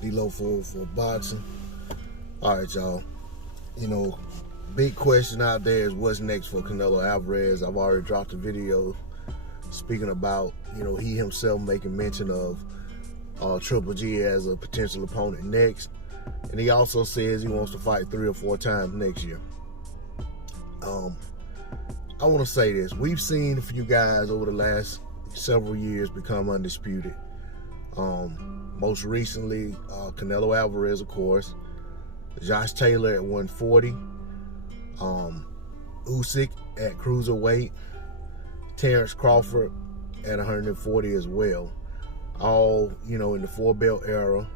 D-Lo for boxing. All right, y'all. Big question out there is what's next for Canelo Alvarez. I've already dropped a video speaking about, he himself making mention of Triple G as a potential opponent next. And he also says he wants to fight 3 or 4 times next year. I want to say this. We've seen a few guys over the last several years become undisputed. Most recently, Canelo Alvarez, of course. Josh Taylor at 140. Usyk at cruiserweight. Terrence Crawford at 140 as well. All, in the 4-belt era.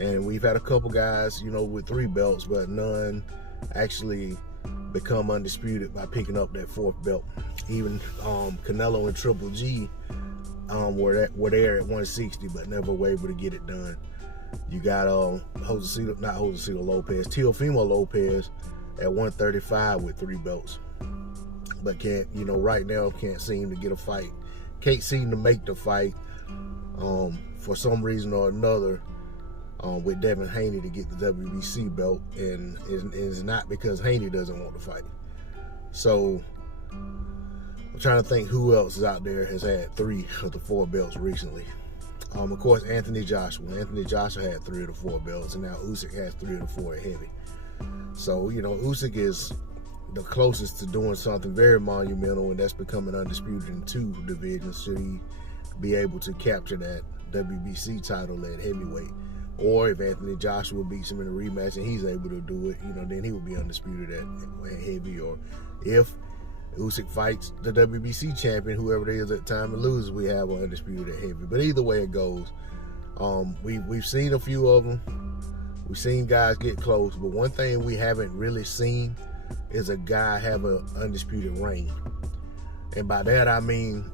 And we've had a couple guys, with 3 belts, but none actually become undisputed by picking up that 4th belt. Even Canelo and Triple G were there at 160, but never were able to get it done. You got Teofimo Lopez at 135 with 3 belts, but right now can't seem to get a fight. Can't seem to make the fight for some reason or another. With Devin Haney to get the WBC belt, and it's not because Haney doesn't want to fight. So I'm trying to think who else is out there has had 3 of the 4 belts recently. Of course, Anthony Joshua. Anthony Joshua had 3 of the 4 belts, and now Usyk has 3 of the 4 at heavy. So, Usyk is the closest to doing something very monumental, and that's becoming undisputed in 2 divisions should he be able to capture that WBC title at heavyweight. Or if Anthony Joshua beats him in a rematch and he's able to do it, then he would be undisputed at heavy. Or if Usyk fights the WBC champion, whoever it is at the time and loses, we have an undisputed at heavy. But either way it goes, we've seen a few of them. We've seen guys get close, but one thing we haven't really seen is a guy have an undisputed reign. And by that I mean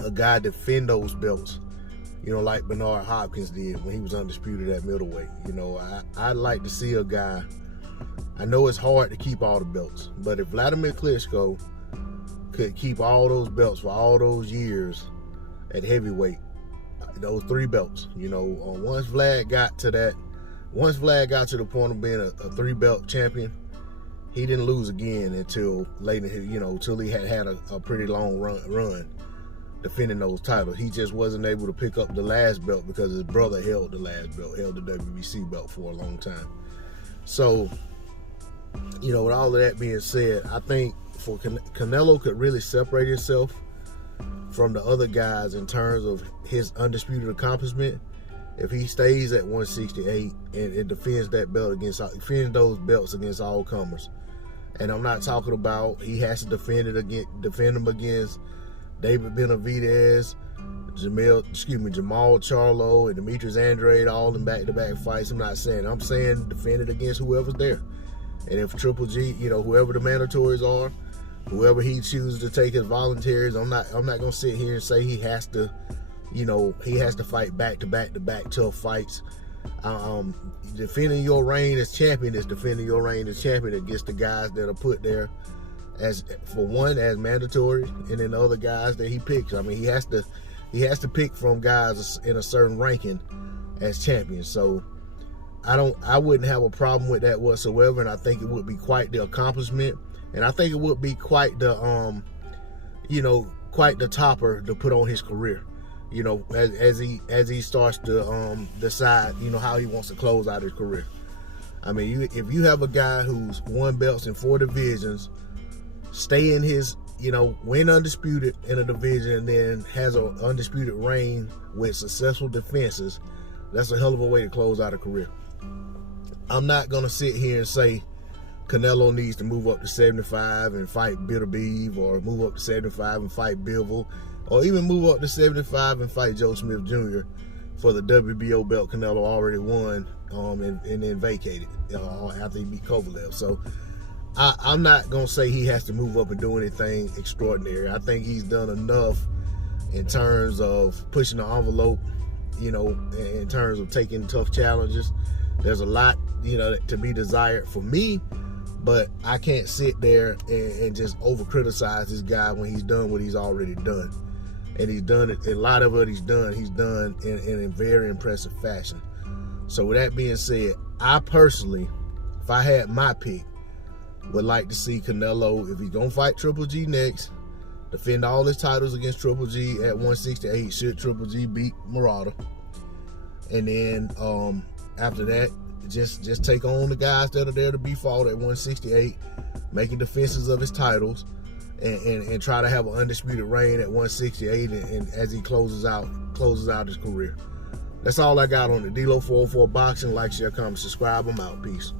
a guy defend those belts. Like Bernard Hopkins did when he was undisputed at middleweight. I'd like to see a guy. I know it's hard to keep all the belts, but if Vladimir Klitschko could keep all those belts for all those years at heavyweight, those 3 belts, once Vlad got to the point of being a 3-belt champion, he didn't lose again until late, until he had a pretty long run defending those titles. He just wasn't able to pick up the last belt because his brother held the last belt, held the WBC belt for a long time. So, with all of that being said, I think for Canelo could really separate himself from the other guys in terms of his undisputed accomplishment if he stays at 168 and defends those belts against all comers. And I'm not talking about he has to defend them against David Benavidez, Jamal Charlo, and Demetrius Andrade, all in back-to-back fights. I'm saying defend it against whoever's there. And if Triple G, whoever the mandatories are, whoever he chooses to take as volunteers, I'm not gonna sit here and say he has to fight back-to-back tough fights. Defending your reign as champion is defending your reign as champion against the guys that are put there as mandatory, and then the other guys that he picks. I mean, he has to pick from guys in a certain ranking as champions. So I wouldn't have a problem with that whatsoever, and I think it would be quite the accomplishment, and I think it would be quite the topper to put on his career. As he starts to decide, how he wants to close out his career. I mean, if you have a guy who's won belts in 4 divisions, stay in his, win undisputed in a division, and then has an undisputed reign with successful defenses, that's a hell of a way to close out a career. I'm not going to sit here and say Canelo needs to move up to 75 and fight Bitterbeef, or move up to 75 and fight Bivol, or even move up to 75 and fight Joe Smith Jr. for the WBO belt Canelo already won and then vacated after he beat Kovalev. So I'm not going to say he has to move up and do anything extraordinary. I think he's done enough in terms of pushing the envelope, in terms of taking tough challenges. There's a lot, to be desired for me, but I can't sit there and just over-criticize this guy when he's done what he's already done. And he's done it, a lot of what he's done in a very impressive fashion. So with that being said, I personally, if I had my pick, would like to see Canelo, if he's gonna fight Triple G next, defend all his titles against Triple G at 168 should Triple G beat Murata. And then after that, just take on the guys that are there to be fought at 168, making defenses of his titles, and try to have an undisputed reign at 168 and as he closes out his career. That's all I got on the D-Lo 404 Boxing. Like, share, comment, subscribe. I'm out. Peace.